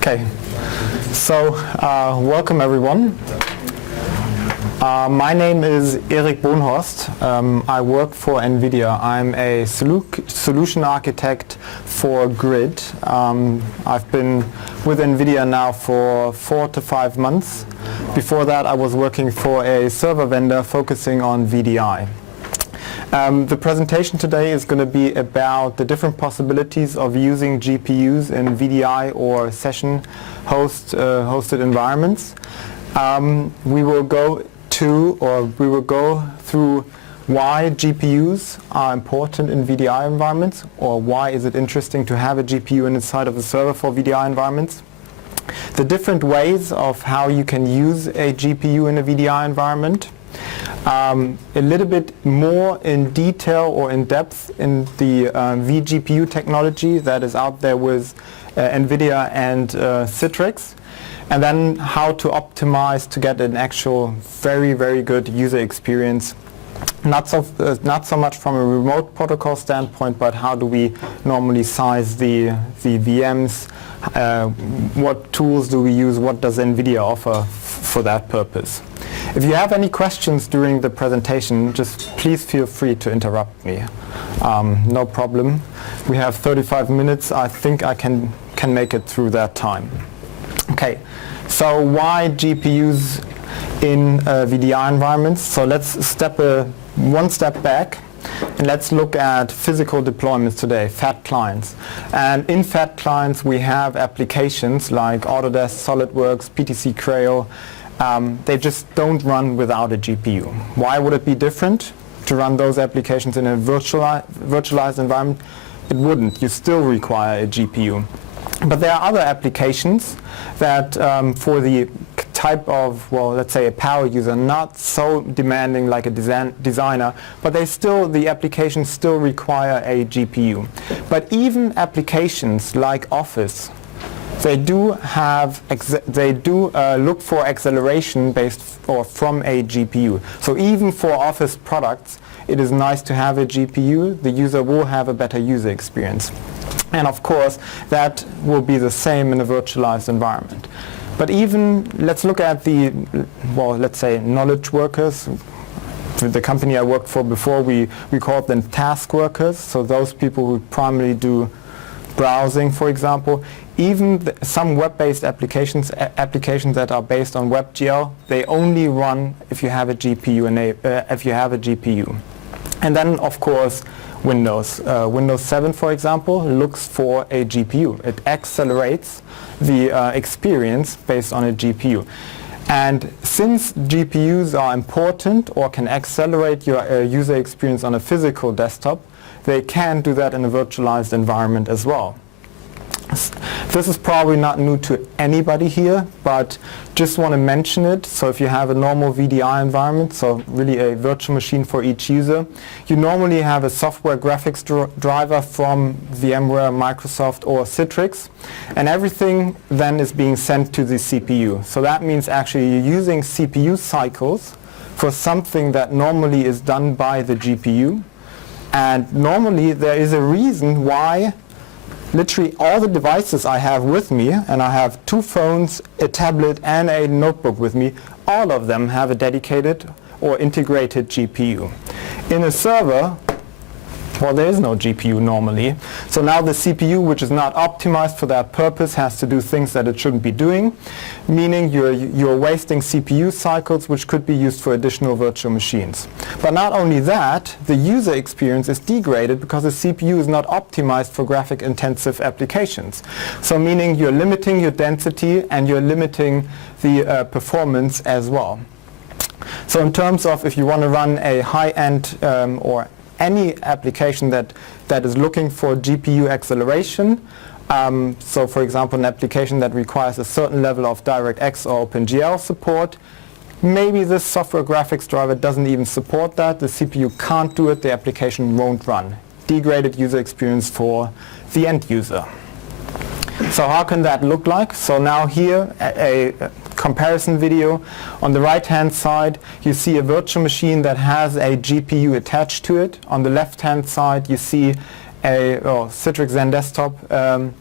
Okay, so welcome everyone. My name is Erik Bohnhorst. I work for NVIDIA. I'm a solution architect for Grid. I've been with NVIDIA now for 4 to 5 months. Before that I was working for a server vendor focusing on VDI. The presentation today is going to be about the different possibilities of using GPUs in VDI or session hosted environments. We will go through why GPUs are important in VDI environments, or why is it interesting to have a GPU inside of a server for VDI environments. The different ways of how you can use a GPU in a VDI environment. A little bit more in detail or in depth in the vGPU technology that is out there with NVIDIA and Citrix, and then how to optimize to get an actual very, very good user experience. Not so much from a remote protocol standpoint, but how do we normally size the VMs, what tools do we use, what does NVIDIA offer for that purpose. If you have any questions during the presentation, just please feel free to interrupt me. No problem. We have 35 minutes. I think I can make it through that time. Okay, so why GPUs in VDI environments? So let's step one step back and let's look at physical deployments today, FAT clients. And in FAT clients we have applications like Autodesk, SolidWorks, PTC Creo. They just don't run without a GPU. Why would it be different to run those applications in a virtualized environment? It wouldn't. You still require a GPU. But there are other applications that for the type of, well, let's say a power user, not so demanding like a designer, but the applications still require a GPU. But even applications like Office, they do look for acceleration based or from a GPU. So even for Office products, it is nice to have a GPU. The user will have a better user experience. And of course, that will be the same in a virtualized environment. But even, let's look at the, well, let's say knowledge workers. The company I worked for before, we called them task workers. So those people who primarily do browsing, for example. Even some web-based applications that are based on WebGL, they only run if you have a GPU. And then, of course, Windows. Windows 7, for example, looks for a GPU. It accelerates the experience based on a GPU. And since GPUs are important or can accelerate your user experience on a physical desktop, they can do that in a virtualized environment as well. This is probably not new to anybody here, but just want to mention it. So if you have a normal VDI environment, so really a virtual machine for each user, you normally have a software graphics driver from VMware, Microsoft, or Citrix, and everything then is being sent to the CPU. So that means actually you're using CPU cycles for something that normally is done by the GPU. And normally there is a reason why literally all the devices I have with me, and I have 2 phones, a tablet, and a notebook with me, all of them have a dedicated or integrated GPU. In a server, well, there is no GPU normally. So now the CPU, which is not optimized for that purpose, has to do things that it shouldn't be doing, meaning you're wasting CPU cycles, which could be used for additional virtual machines. But not only that, the user experience is degraded because the CPU is not optimized for graphic-intensive applications. So meaning you're limiting your density and you're limiting the performance as well. So in terms of if you want to run a high-end or any application that is looking for GPU acceleration, so for example an application that requires a certain level of DirectX or OpenGL support, maybe this software graphics driver doesn't even support that, the CPU can't do it, the application won't run. Degraded user experience for the end user. So how can that look like? So now here a comparison video. On the right hand side you see a virtual machine that has a GPU attached to it. On the left hand side you see a Citrix XenDekstop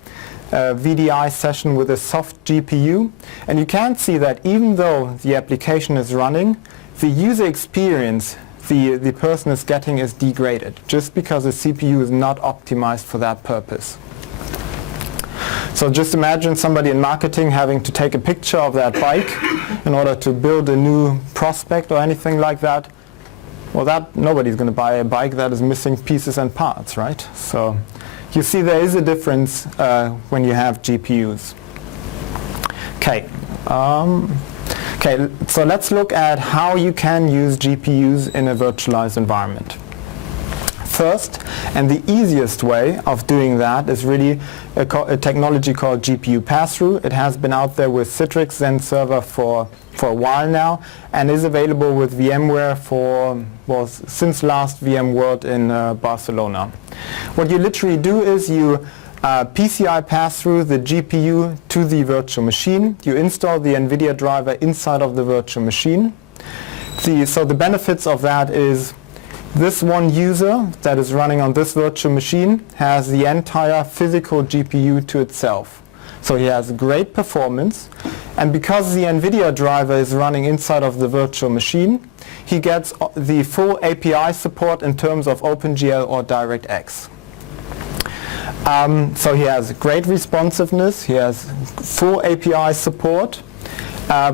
VDI session with a soft GPU, and you can see that even though the application is running, the user experience the person is getting is degraded, just because the CPU is not optimized for that purpose. So just imagine somebody in marketing having to take a picture of that bike in order to build a new prospect or anything like that. Well, nobody's going to buy a bike that is missing pieces and parts, right? So you see there is a difference when you have GPUs. Okay. Okay, so let's look at how you can use GPUs in a virtualized environment. First, and the easiest way of doing that is really a technology called GPU pass-through. It has been out there with Citrix Zen Server for a while now, and is available with VMware since last VMworld in Barcelona. What you literally do is you PCI pass through the GPU to the virtual machine. You install the NVIDIA driver inside of the virtual machine. So the benefits of that is this one user that is running on this virtual machine has the entire physical GPU to itself. So he has great performance, and because the NVIDIA driver is running inside of the virtual machine, he gets the full API support in terms of OpenGL or DirectX. So he has great responsiveness, he has full API support.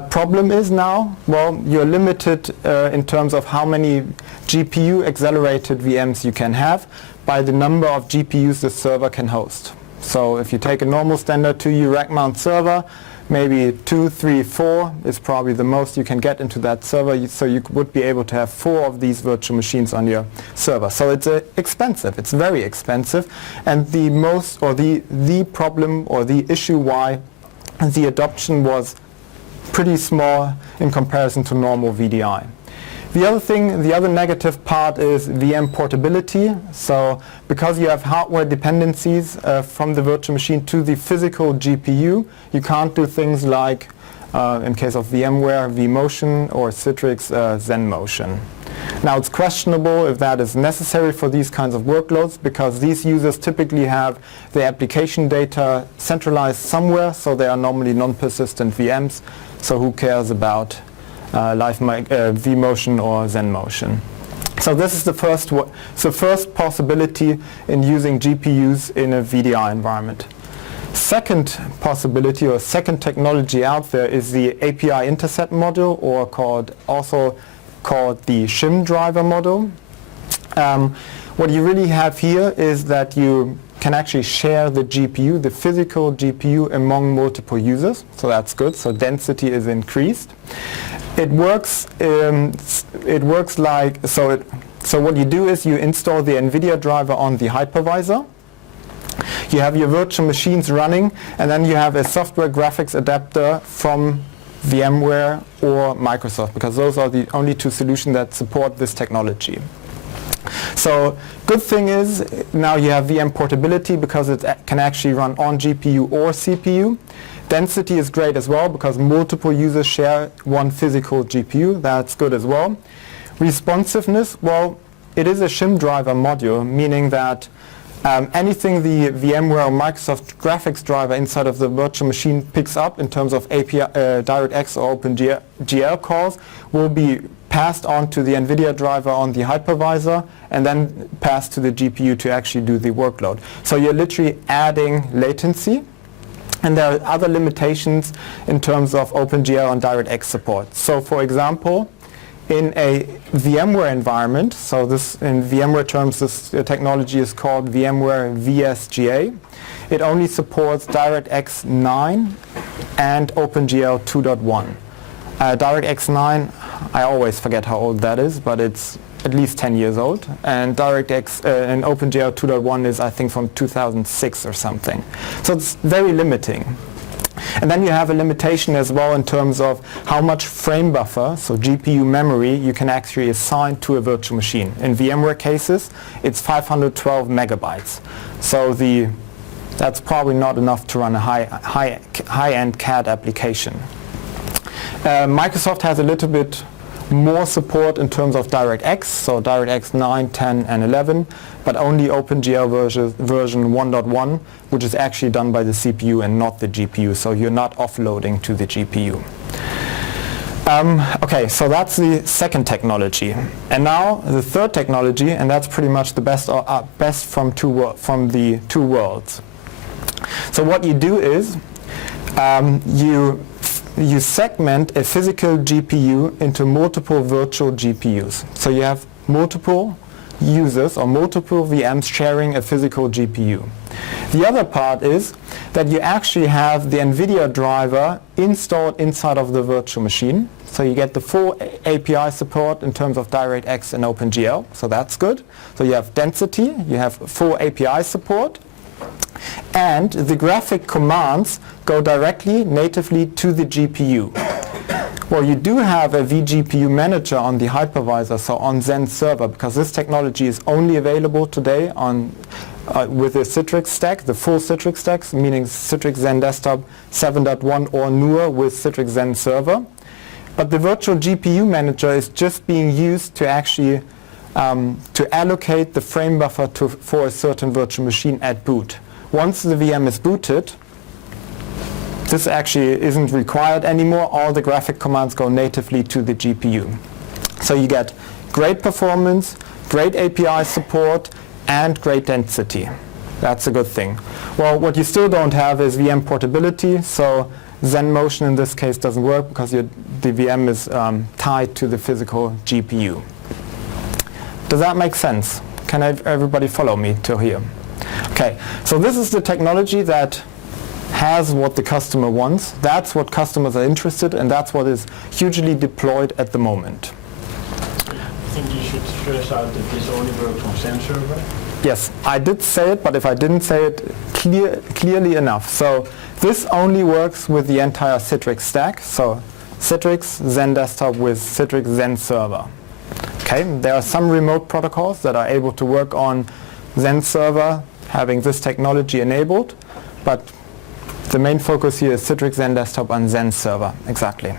Problem is now, well, you're limited in terms of how many GPU accelerated VMs you can have by the number of GPUs the server can host. So if you take a normal standard 2U rack mount server, maybe 2, 3, 4 is probably the most you can get into that server, so you would be able to have 4 of these virtual machines on your server. So it's expensive, it's very expensive, and the problem or the issue why the adoption was pretty small in comparison to normal VDI. The other negative part is VM portability. So because you have hardware dependencies from the virtual machine to the physical GPU, you can't do things like, in case of VMware, vMotion or Citrix ZenMotion. Now it's questionable if that is necessary for these kinds of workloads, because these users typically have the application data centralized somewhere, so they are normally non-persistent VMs. So who cares about vMotion or ZenMotion? So this is the first possibility in using GPUs in a VDI environment. Second possibility or second technology out there is the API intercept module, or also called the shim driver model. What you really have here is that you can actually share the GPU, the physical GPU, among multiple users. So that's good. So density is increased. It works like so. So what you do is you install the NVIDIA driver on the hypervisor. You have your virtual machines running, and then you have a software graphics adapter from VMware or Microsoft, because those are the only two solutions that support this technology. So good thing is now you have VM portability because it can actually run on GPU or CPU. Density is great as well because multiple users share one physical GPU. That's good as well. Responsiveness, well, it is a shim driver module, meaning that anything the VMware or Microsoft graphics driver inside of the virtual machine picks up in terms of API, DirectX or OpenGL calls will be passed on to the NVIDIA driver on the hypervisor and then passed to the GPU to actually do the workload. So you're literally adding latency. And there are other limitations in terms of OpenGL and DirectX support. So for example, in a VMware environment, so this in VMware terms, this technology is called VMware VSGA. It only supports DirectX 9 and OpenGL 2.1. DirectX 9, I always forget how old that is, but it's at least 10 years old. And DirectX and OpenGL 2.1 is, I think, from 2006 or something. So it's very limiting. And then you have a limitation as well in terms of how much frame buffer, so GPU memory, you can actually assign to a virtual machine. In VMware cases, it's 512 megabytes. So that's probably not enough to run a high-end CAD application. Microsoft has a little bit more support in terms of DirectX, so DirectX 9, 10, and 11, but only OpenGL version 1.1, which is actually done by the CPU and not the GPU, so you're not offloading to the GPU. Okay, so that's the second technology. And now the third technology, and that's pretty much the best from the two worlds. So what you do is you segment a physical GPU into multiple virtual GPUs. So you have multiple users or multiple VMs sharing a physical GPU. The other part is that you actually have the NVIDIA driver installed inside of the virtual machine. So you get the full API support in terms of DirectX and OpenGL, so that's good. So you have density, you have full API support, and the graphic commands go directly, natively to the GPU. Well, you do have a vGPU manager on the hypervisor, so on Xen server, because this technology is only available today on with the Citrix stack, the full Citrix stacks, meaning Citrix XenDekstop 7.1 or newer with Citrix Xen server. But the virtual GPU manager is just being used to actually to allocate the frame buffer for a certain virtual machine at boot. Once the VM is booted, this actually isn't required anymore. All the graphic commands go natively to the GPU. So you get great performance, great API support, and great density. That's a good thing. Well, what you still don't have is VM portability, so XenMotion in this case doesn't work because the VM is tied to the physical GPU. Does that make sense? Can everybody follow me till here? Okay, so this is the technology that has what the customer wants. That's what customers are interested in, and that's what is hugely deployed at the moment. I think you should stress out that this only works on Xen server. Yes, I did say it, but if I didn't say it clearly enough. So this only works with the entire Citrix stack. So Citrix XenDekstop with Citrix Xen server. Okay, there are some remote protocols that are able to work on Xen server having this technology enabled, but the main focus here is Citrix XenDekstop on Xen server, exactly.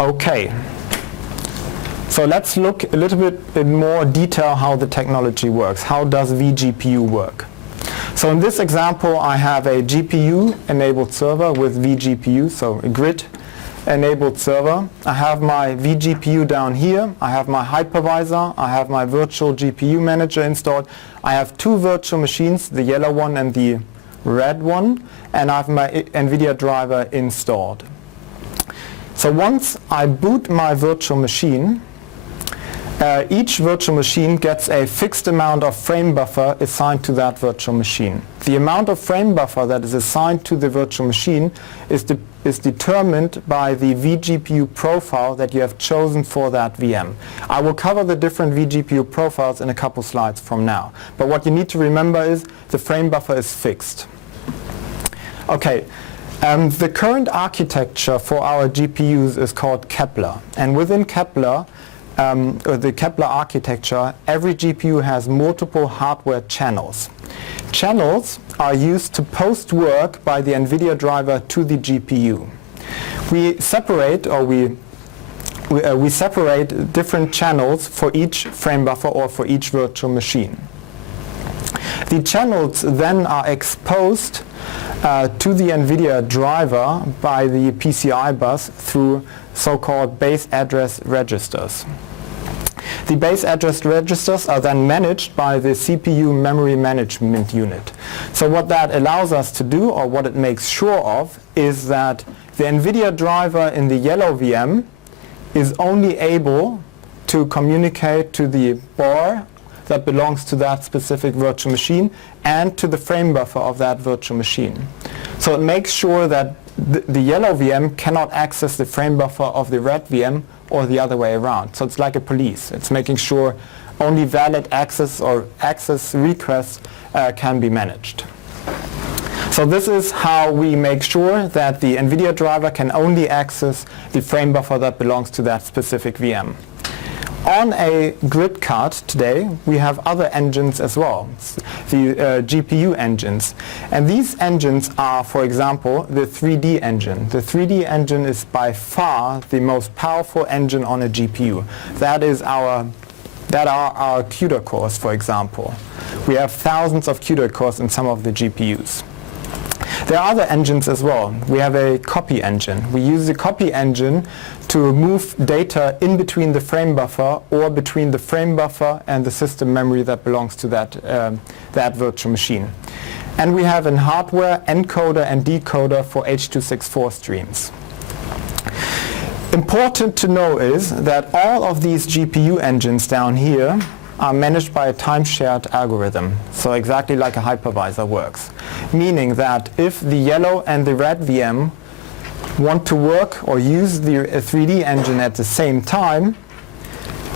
Okay. So let's look a little bit in more detail how the technology works. How does vGPU work? So in this example, I have a GPU-enabled server with vGPU, so a grid-enabled server. I have my vGPU down here. I have my hypervisor. I have my virtual GPU manager installed. I have two virtual machines, the yellow one and the red one, and I have my NVIDIA driver installed. So once I boot my virtual machine, each virtual machine gets a fixed amount of frame buffer assigned to that virtual machine. The amount of frame buffer that is assigned to the virtual machine is determined by the vGPU profile that you have chosen for that VM. I will cover the different vGPU profiles in a couple slides from now. But what you need to remember is the frame buffer is fixed. Okay. The current architecture for our GPUs is called Kepler. And within Kepler, the Kepler architecture, every GPU has multiple hardware channels. Channels are used to post work by the NVIDIA driver to the GPU. We separate different channels for each frame buffer or for each virtual machine. The channels then are exposed to the NVIDIA driver by the PCI bus through so-called base address registers. The base address registers are then managed by the CPU memory management unit. So what that allows us to do, or what it makes sure of, is that the NVIDIA driver in the yellow VM is only able to communicate to the bar that belongs to that specific virtual machine and to the frame buffer of that virtual machine. So it makes sure that the yellow VM cannot access the frame buffer of the red VM or the other way around. So it's like a police. It's making sure only valid access or access requests can be managed. So this is how we make sure that the NVIDIA driver can only access the frame buffer that belongs to that specific VM. on a grid card today, we have other engines as well, the GPU engines. And these engines are, for example, the 3D engine. The 3D engine is by far the most powerful engine on a GPU. That are our CUDA cores, for example. We have thousands of CUDA cores in some of the GPUs. There are other engines as well. We have a copy engine. We use the copy engine to move data in between the frame buffer or between the frame buffer and the system memory that belongs to that virtual machine. And we have a hardware encoder and decoder for H.264 streams. Important to know is that all of these GPU engines down here are managed by a time-shared algorithm, so exactly like a hypervisor works. Meaning that if the yellow and the red VM want to work or use the 3D engine at the same time,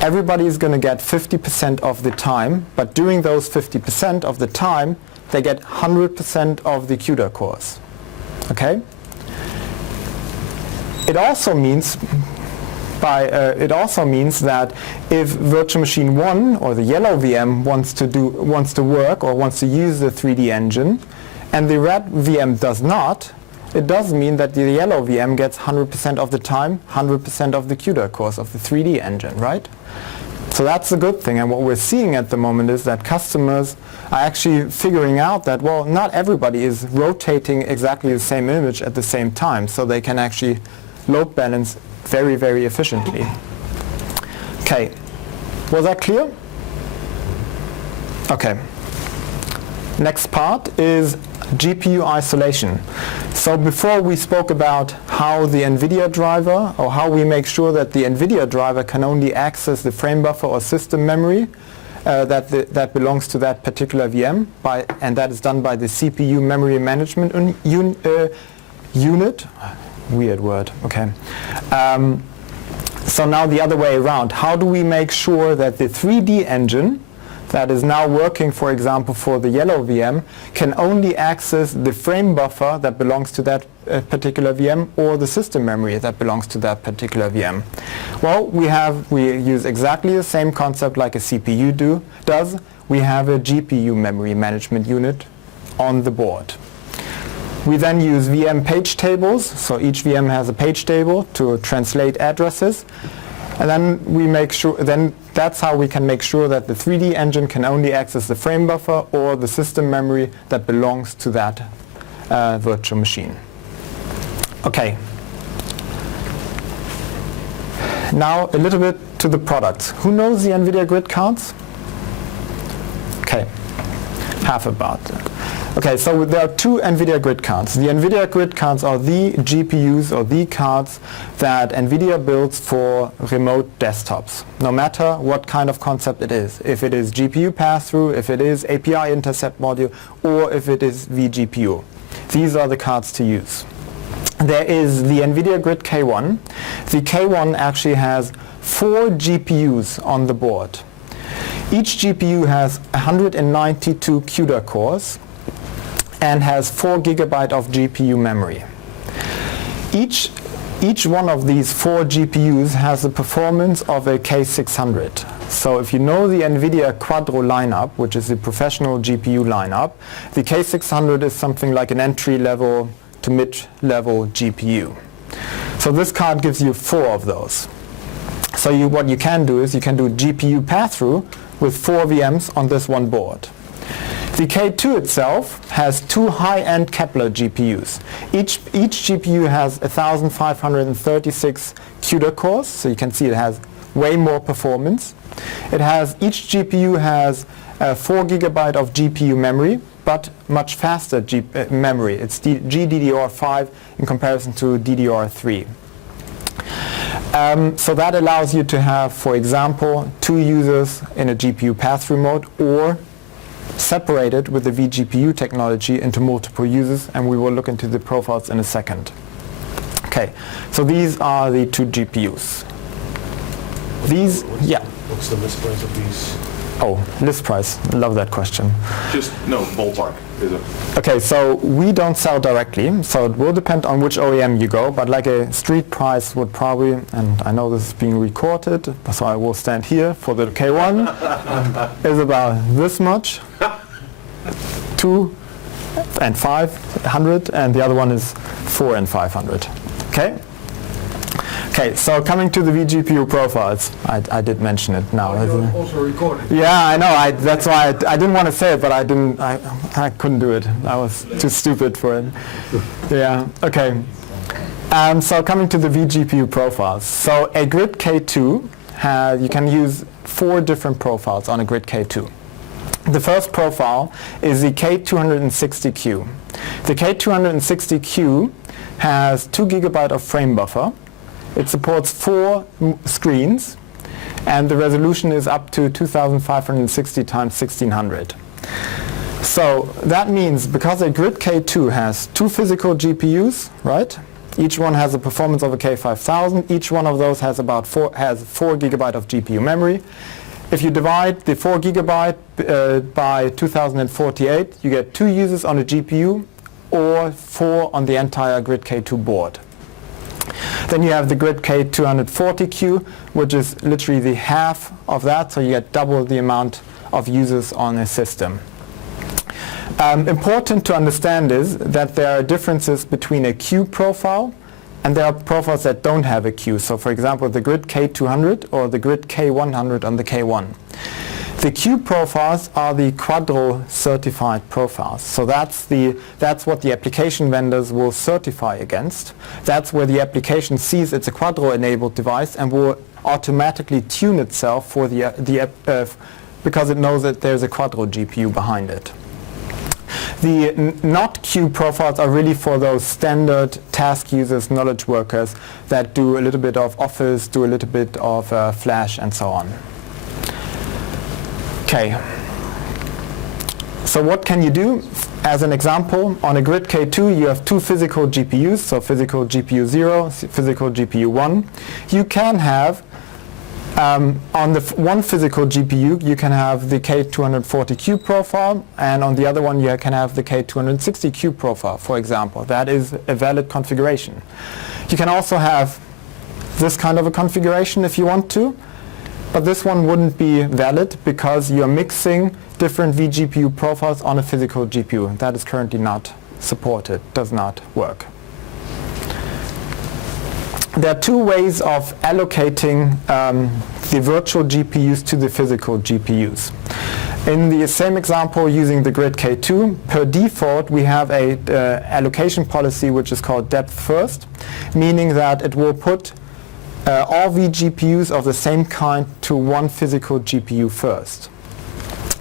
everybody is going to get 50% of the time, but during those 50% of the time, they get 100% of the CUDA cores. Okay? It also means that if virtual machine 1 or the yellow VM wants to work or wants to use the 3D engine and the red VM does not, it does mean that the yellow VM gets 100% of the time, 100% of the CUDA cores of the 3D engine, right? So that's a good thing, and what we're seeing at the moment is that customers are actually figuring out that, well, not everybody is rotating exactly the same image at the same time, so they can actually load balance very, very efficiently. Okay, was that clear? Okay. Next part is GPU isolation. So before we spoke about how the NVIDIA driver, or how we make sure that the NVIDIA driver can only access the frame buffer or system memory that belongs to that particular VM, and that is done by the CPU memory management unit. Weird word, okay. So now the other way around. How do we make sure that the 3D engine that is now working, for example, for the yellow VM, can only access the frame buffer that belongs to that particular VM or the system memory that belongs to that particular VM? Well, we use exactly the same concept like a CPU does. We have a GPU memory management unit on the board. We then use VM page tables, so each VM has a page table to translate addresses, and then we make sure, that's how we can make sure that the 3D engine can only access the frame buffer or the system memory that belongs to that virtual machine. Okay. Now a little bit to the products. Who knows the NVIDIA grid cards? Okay, half about that. Okay, so there are two NVIDIA grid cards. The NVIDIA grid cards are the GPUs or the cards that NVIDIA builds for remote desktops, no matter what kind of concept it is. If it is GPU pass-through, if it is API intercept module, or if it is vGPU. These are the cards to use. There is the NVIDIA Grid K1. The K1 actually has 4 GPUs on the board. Each GPU has 192 CUDA cores and has 4 GB of GPU memory. Each one of these 4 GPUs has the performance of a K600. So if you know the NVIDIA Quadro lineup, which is the professional GPU lineup, the K600 is something like an entry-level to mid-level GPU. So this card gives you 4 of those. So what you can do is you can do GPU pass-through with 4 VMs on this one board. The K2 itself has 2 high-end Kepler GPUs. Each GPU has 1,536 CUDA cores, so you can see it has way more performance. Each GPU has 4 GB of GPU memory, but much faster memory. It's GDDR5 in comparison to DDR3. So that allows you to have, for example, 2 users in a GPU pass-through mode, or separated with the vGPU technology into multiple users, and we will look into the profiles in a second. Okay, so these are the 2 GPUs. What's the list price of these? Oh, list price. Love that question. Just, no, ballpark. Is it? Okay, so we don't sell directly, so it will depend on which OEM you go, but like a street price would probably, and I know this is being recorded, so I will stand here for the K1, is about this much, 2 and 500, and the other one is 4 and 500. Okay? Okay, so coming to the vGPU profiles, I did mention it now. You're also recording. Yeah, I know. That's why I didn't want to say it, but I didn't. I couldn't do it. I was too stupid for it. Yeah. Okay. So coming to the vGPU profiles. So a grid K2 you can use 4 different profiles on a grid K2. The first profile is the K260Q. The K260Q has 2 GB of frame buffer. It supports 4 screens, and the resolution is up to 2560 times 1600. So that means because a grid K2 has 2 physical GPUs, right? Each one has a performance of a K5000. Each one of those has about 4 GB of GPU memory. If you divide the 4 GB by 2048, you get 2 users on a GPU or 4 on the entire grid K2 board. Then you have the grid K240Q, which is literally the half of that, so you get double the amount of users on a system. Important to understand is that there are differences between a queue profile and there are profiles that don't have a queue. So for example, the grid K200 or the grid K100 on the K1. The queue profiles are the Quadro certified profiles. So that's what the application vendors will certify against. That's where the application sees it's a Quadro enabled device and will automatically tune itself for because it knows that there's a Quadro GPU behind it. The not queue profiles are really for those standard task users, knowledge workers that do a little bit of Office, do a little bit of Flash and so on. Okay, so what can you do? As an example, on a grid K2 you have 2 physical GPUs, so physical GPU 0, physical GPU 1. You can have, on the one physical GPU you can have the K240Q profile, and on the other one you can have the K260Q profile, for example. That is a valid configuration. You can also have this kind of a configuration if you want to, but this one wouldn't be valid because you're mixing different vGPU profiles on a physical GPU. That is currently not supported, does not work. There are 2 ways of allocating the virtual GPUs to the physical GPUs. In the same example using the grid K2, per default we have a allocation policy which is called depth first, meaning that it will put all vGPUs of the same kind to one physical GPU first.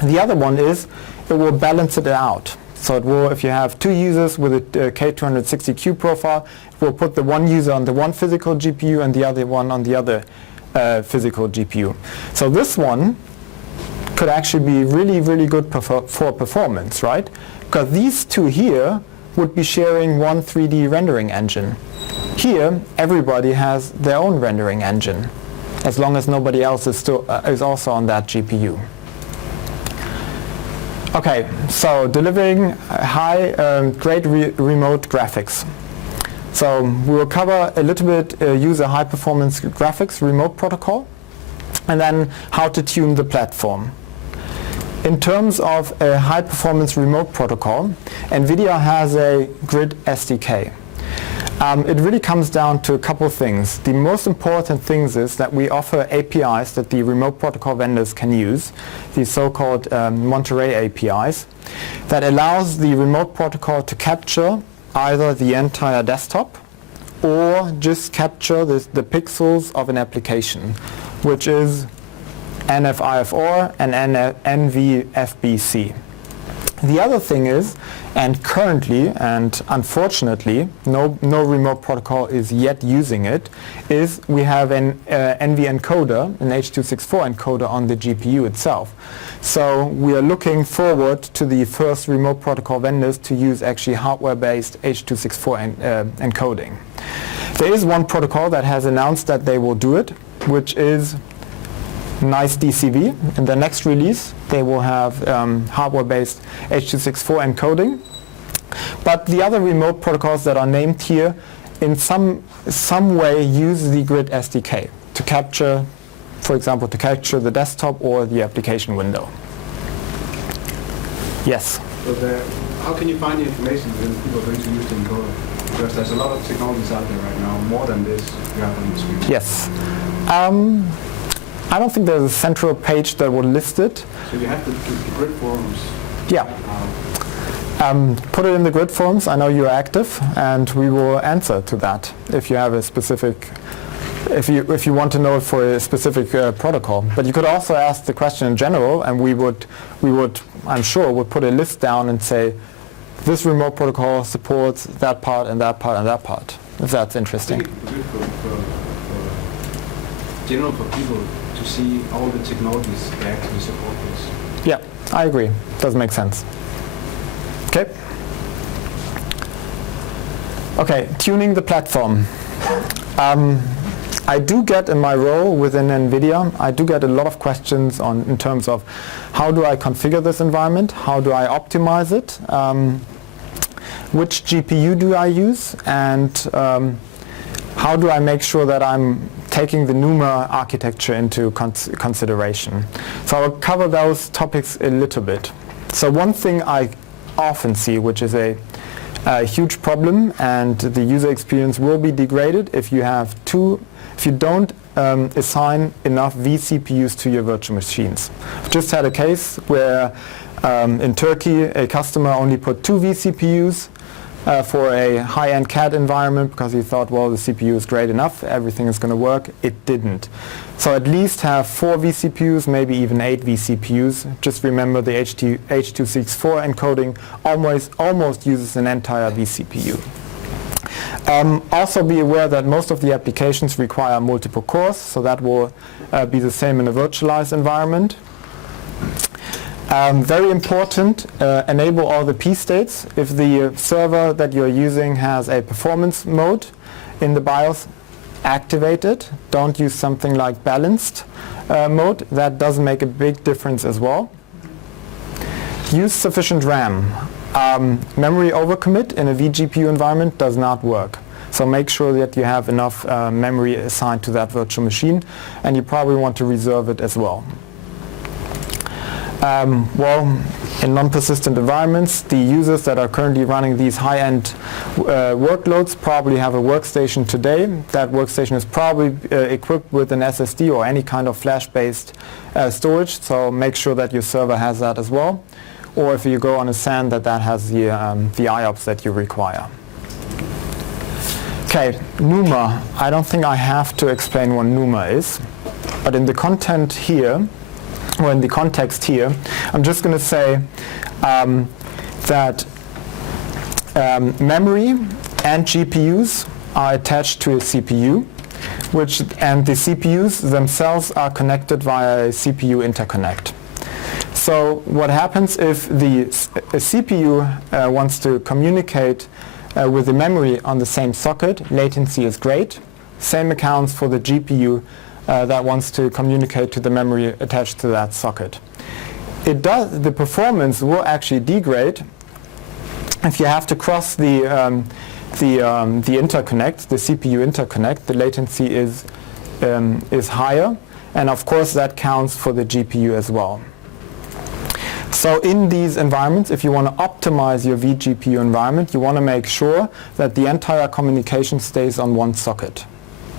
The other one is it will balance it out. So it will, if you have 2 users with a K260Q profile, it will put the one user on the one physical GPU and the other one on the other physical GPU. So this one could actually be really, really good for performance, right? Because these 2 here would be sharing one 3D rendering engine. Here, everybody has their own rendering engine, as long as nobody else is also on that GPU. Okay, so delivering great remote graphics. So we will cover a little bit user high performance graphics remote protocol, and then how to tune the platform. In terms of a high performance remote protocol, NVIDIA has a Grid SDK. It really comes down to a couple things. The most important things is that we offer APIs that the remote protocol vendors can use, the so-called Monterey APIs, that allows the remote protocol to capture either the entire desktop or just capture the pixels of an application, which is NFIFR and NVFBC. The other thing is, and currently and unfortunately no remote protocol is yet using it, is we have an NV encoder, an H.264 encoder on the GPU itself. So we are looking forward to the first remote protocol vendors to use actually hardware-based H.264 encoding. There is one protocol that has announced that they will do it, which is nice DCV. In the next release, they will have hardware-based H.264 encoding. But the other remote protocols that are named here in some way use the Grid SDK to capture, for example, to capture the desktop or the application window. Yes? So how can you find the information when people are going to use the encoder? Because there's a lot of technologies out there right now, more than this you have on the screen. Yes. I don't think there's a central page that would list it. So you have the grid forums. Yeah. Put it in the grid forums. I know you're active, and we will answer to that if you have a specific, if you want to know it for a specific protocol. But you could also ask the question in general, and we would, I'm sure, would put a list down and say, this remote protocol supports that part and that part and that part. If that's interesting. I think it's good for general for people to see all the technologies that actually support this. Yeah, I agree. Does make sense. Okay. Okay, tuning the platform. I do get in my role within NVIDIA, I do get a lot of questions in terms of how do I configure this environment, how do I optimize it, which GPU do I use, and how do I make sure that I'm taking the NUMA architecture into consideration. So I'll cover those topics a little bit. So one thing I often see, which is a huge problem, and the user experience will be degraded if you don't assign enough vCPUs to your virtual machines. I've just had a case where in Turkey a customer only put 2 vCPUs for a high-end CAD environment because he thought, well, the CPU is great enough, everything is going to work. It didn't. So at least have 4 vCPUs, maybe even 8 vCPUs. Just remember the H.264 encoding almost uses an entire vCPU. Also be aware that most of the applications require multiple cores, so that will be the same in a virtualized environment. Very important, enable all the P-states. If the server that you're using has a performance mode in the BIOS, activate it. Don't use something like balanced mode. That does make a big difference as well. Use sufficient RAM. Memory overcommit in a vGPU environment does not work. So make sure that you have enough memory assigned to that virtual machine, and you probably want to reserve it as well. Well, in non-persistent environments, the users that are currently running these high-end workloads probably have a workstation today. That workstation is probably equipped with an SSD or any kind of flash-based storage, so make sure that your server has that as well. Or if you go on a SAN, that has the IOPS that you require. Okay, NUMA. I don't think I have to explain what NUMA is, but in the content here, or in the context here, I'm just going to say that memory and GPUs are attached to a CPU, and the CPUs themselves are connected via a CPU interconnect. So what happens if a CPU wants to communicate with the memory on the same socket? Latency is great. Same accounts for the GPU that wants to communicate to the memory attached to that socket. The performance will actually degrade if you have to cross the interconnect, the CPU interconnect. The latency is higher, and of course that counts for the GPU as well. So in these environments, if you want to optimize your vGPU environment, you want to make sure that the entire communication stays on one socket.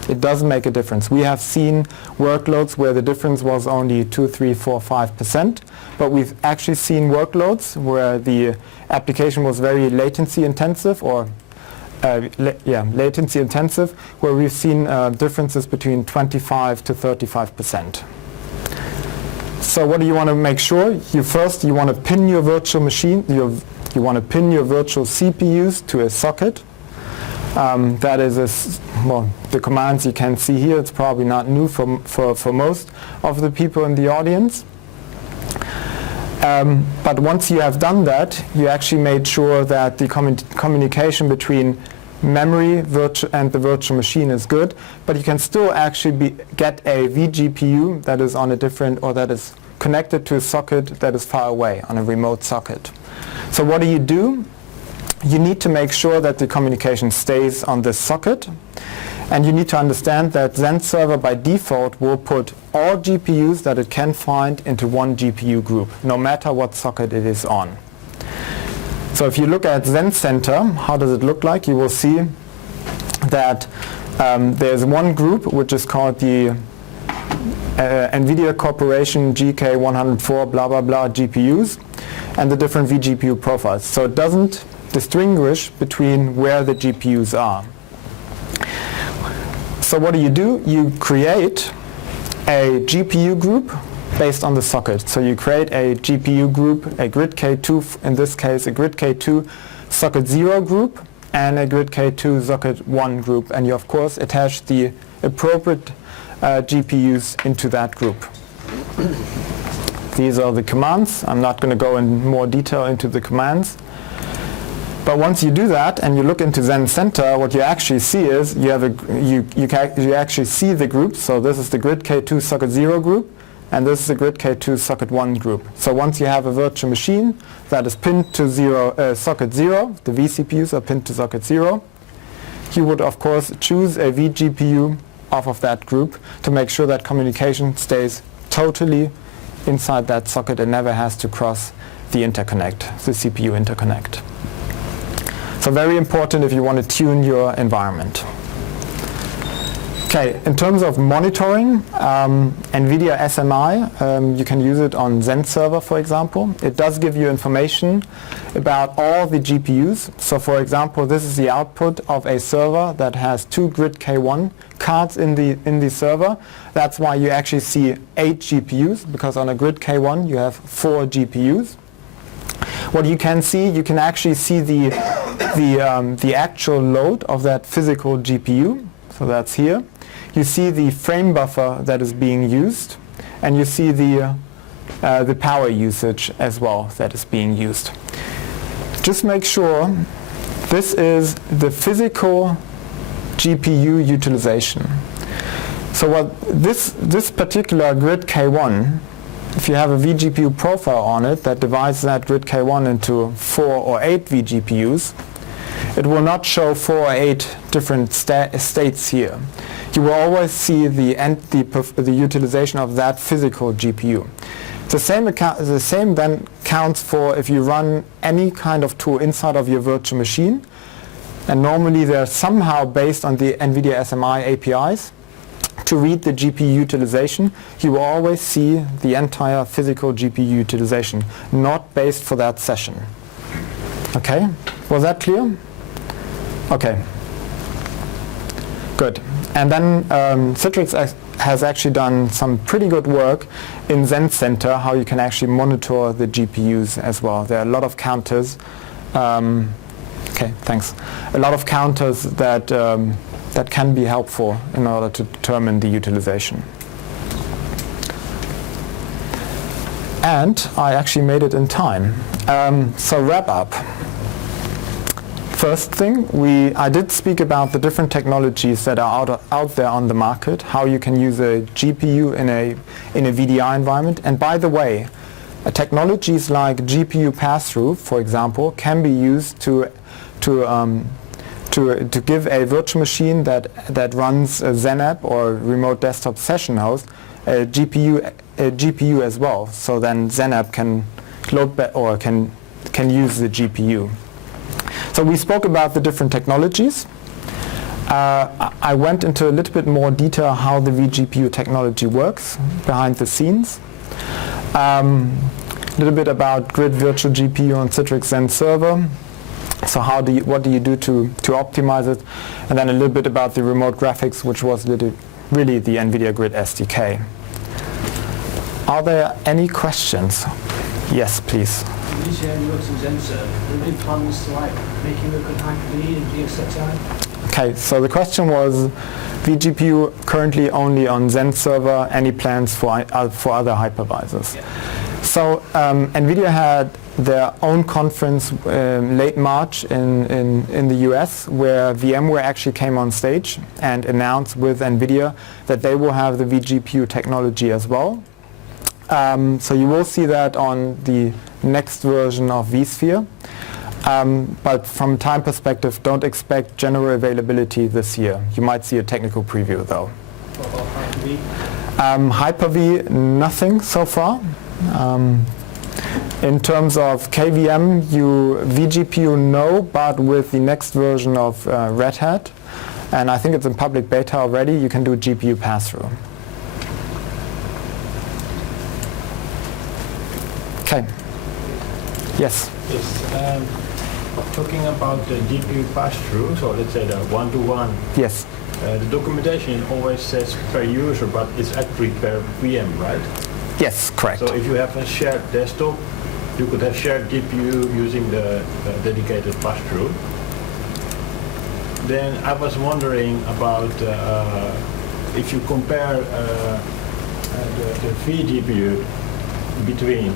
It does make a difference. We have seen workloads where the difference was only 2, 3, 4, 5%, but we've actually seen workloads where the application was very latency intensive, or latency intensive, where we've seen differences between 25 to 35%. So what do you want to make sure? You want to pin your virtual machine, you want to pin your virtual CPUs to a socket. That is, the commands you can see here. It's probably not new for most of the people in the audience. But once you have done that, you actually made sure that the communication between memory and the virtual machine is good, but you can still actually get a vGPU that is on a different, or that is connected to a socket that is far away, on a remote socket. So what do? You need to make sure that the communication stays on this socket, and you need to understand that XenServer by default will put all GPUs that it can find into one GPU group, no matter what socket it is on. So if you look at XenCenter, how does it look like? You will see that there's one group which is called the NVIDIA Corporation GK104 blah blah blah GPUs, and the different vGPU profiles. So it doesn't distinguish between where the GPUs are. So what do? You create a GPU group based on the socket. So you create a GPU group, a grid K2, in this case a grid K2 socket 0 group and a grid K2 socket 1 group, and you of course attach the appropriate GPUs into that group. These are the commands. I'm not going to go in more detail into the commands. But once you do that and you look into XenCenter, what you actually see is you actually see the groups. So this is the grid K2 socket 0 group, and this is the grid K2 socket 1 group. So once you have a virtual machine that is pinned to socket 0, the vCPUs are pinned to socket 0, you would of course choose a vGPU off of that group to make sure that communication stays totally inside that socket and never has to cross the interconnect, the CPU interconnect. So very important if you want to tune your environment. Okay, in terms of monitoring, NVIDIA SMI, you can use it on XenServer, for example. It does give you information about all the GPUs. So for example, this is the output of a server that has 2 grid K1 cards in the server. That's why you actually see 8 GPUs, because on a grid K1 you have 4 GPUs. What you can see, you can actually see the actual load of that physical GPU. So that's here. You see the frame buffer that is being used, and you see the power usage as well that is being used. Just make sure this is the physical GPU utilization. So what this particular grid K1, if you have a vGPU profile on it that divides that grid K1 into 4 or 8 vGPUs, it will not show 4 or 8 different states here. You will always see the utilization of that physical GPU. The same then counts for if you run any kind of tool inside of your virtual machine, and normally they're somehow based on the NVIDIA SMI APIs. To read the GPU utilization, you will always see the entire physical GPU utilization, not based for that session. Okay, was that clear? Okay, good. And then Citrix has actually done some pretty good work in XenCenter, how you can actually monitor the GPUs as well. There are a lot of counters. Okay, thanks. A lot of counters that that can be helpful in order to determine the utilization. And I actually made it in time. So wrap up. First thing, I did speak about the different technologies that are out there on the market, how you can use a GPU in a VDI environment. And by the way, technologies like GPU pass-through, for example, can be used to give a virtual machine that runs a XenApp or remote desktop session host a GPU as well. So then XenApp can load or can use the GPU. So we spoke about the different technologies. I went into a little bit more detail how the vGPU technology works behind the scenes. A little bit about grid virtual GPU on Citrix XenServer. So what do you do to optimize it? And then a little bit about the remote graphics, which was really the NVIDIA Grid SDK. Are there any questions? Yes, please. You say you works in XenServer. Are there plans to making a good Hyper-V and VXXI? Okay, so the question was vGPU currently only on XenServer. Any plans for other hypervisors? Yeah. So NVIDIA had their own conference late March in the US, where VMware actually came on stage and announced with NVIDIA that they will have the vGPU technology as well. So you will see that on the next version of vSphere. But from time perspective, don't expect general availability this year. You might see a technical preview though. What about Hyper-V? Hyper-V, nothing so far. In terms of KVM, vGPU no, but with the next version of Red Hat, and I think it's in public beta already, you can do GPU pass-through. Okay. Yes? Yes. Talking about the GPU pass-through, so let's say the one-to-one. Yes. The documentation always says per user, but it's actually per VM, right? Yes, correct. So if you have a shared desktop, you could have shared GPU using the dedicated pass-through. Then I was wondering about if you compare the vGPU between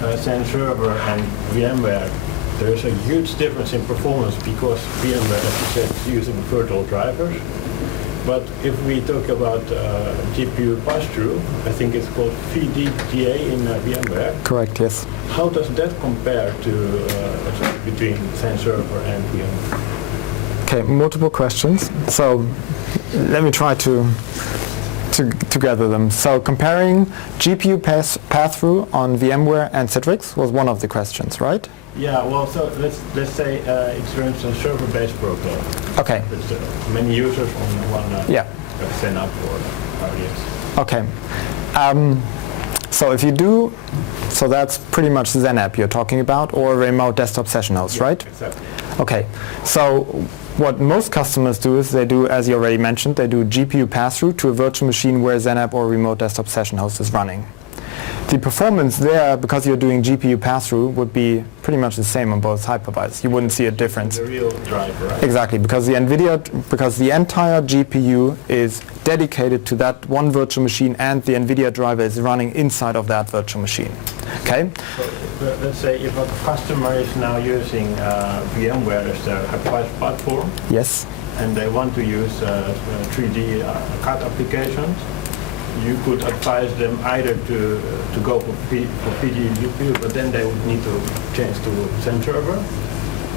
Xen Server and VMware, there's a huge difference in performance because VMware, as you said, is using virtual drivers. But if we talk about GPU pass-through, I think it's called VDGA in VMware. Correct, yes. How does that compare to between Xen Server and VMware? Okay, multiple questions. So let me try to gather them. So comparing GPU pass-through on VMware and Citrix was one of the questions, right? Yeah, well, so let's say it runs a server-based protocol. Okay. With many users on one XenApp or RDS. Okay. So if you do, so that's pretty much XenApp you're talking about, or remote desktop session host, right? Exactly. Okay. So what most customers do is they do, as you already mentioned, they do GPU pass-through to a virtual machine where XenApp or remote desktop session host is running. The performance there, because you're doing GPU pass-through, would be pretty much the same on both hypervisors. You wouldn't see a difference. The real driver, right? Exactly, because the entire GPU is dedicated to that one virtual machine, and the NVIDIA driver is running inside of that virtual machine. Okay? So, let's say if a customer is now using VMware as their hypervisor platform, Yes. and they want to use 3D CAD applications, you could advise them either to go for vGPU, but then they would need to change to Xen Server,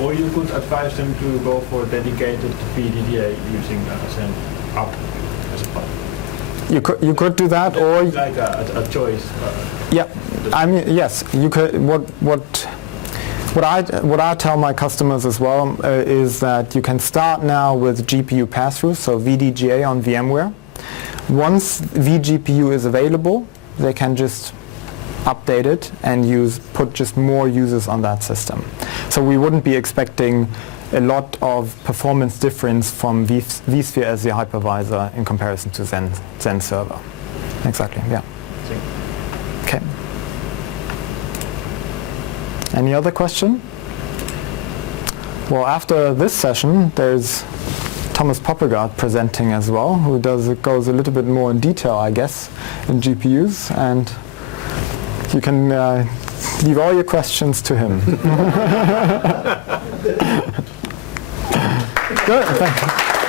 or you could advise them to go for dedicated VDDA using XenApp as a platform. You could do that, or It's like a choice. yeah. I mean, yes. You could. What I tell my customers as well is that you can start now with GPU pass-through, so VDGA on VMware. Once vGPU is available, they can just update it and put just more users on that system. So we wouldn't be expecting a lot of performance difference from vSphere as the hypervisor in comparison to Xen Server. Exactly, yeah. Okay. Any other question? Well, after this session, there's Thomas Poppegaard presenting as well, who goes a little bit more in detail, I guess, in GPUs, and you can leave all your questions to him. Good. Thank you.